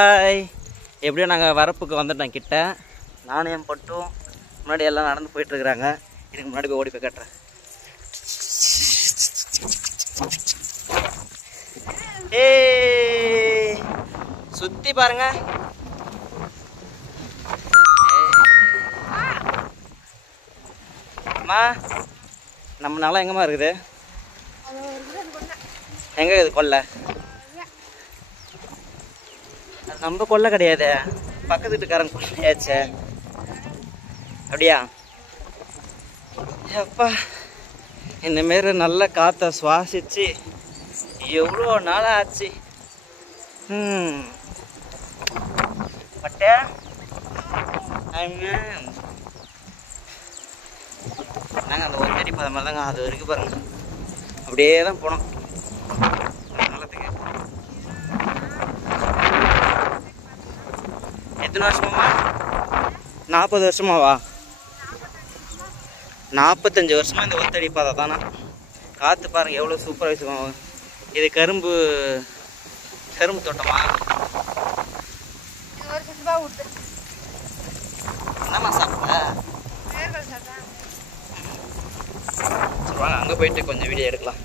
Hi, எப்படியோ நாங்கள் வரப்புக்கு வந்துட்டோம் கிட்ட. நானும் என் பட்டும் முன்னாடி எல்லாம் நடந்து போயிட்டுருக்குறாங்க. இதுக்கு முன்னாடி போய் ஓடி போய் கட்டுறேன். ஏய், சுற்றி பாருங்க. அம்மா, நம்ம நிலம் எங்கம்மா இருக்குது? எங்கே இருக்குது கொல்லை? நம்ம கொல்லை கிடையாது, பக்கத்து வீட்டுக்காரங்க கொல்லையாச்சே. அப்படியா? அப்பா, இந்தமாரி நல்ல காற்றை சுவாசிச்சு எவ்வளோ நாளாக ஆச்சு. பட்டே நாங்கள் அந்த ஒத்தடி பதம் மாதிரி தாங்க அது வரைக்கும் பாருங்க. அப்படியே தான் போனோம் நிலத்துக்கு. எத்தனை வருஷமாம்மா? 40 வருஷமாவா? 45 வருஷமா இந்த ஒத்தடி பாதை தானே. காற்று பாருங்க எவ்வளோ சூப்பராக வச்சுக்கோங்க. இது கரும்பு தோட்டமா? என்னம்மா சாப்பிட்ட? சொல்லுவாங்க, அங்கே போயிட்டு கொஞ்சம் வீடியோ எடுக்கலாம்.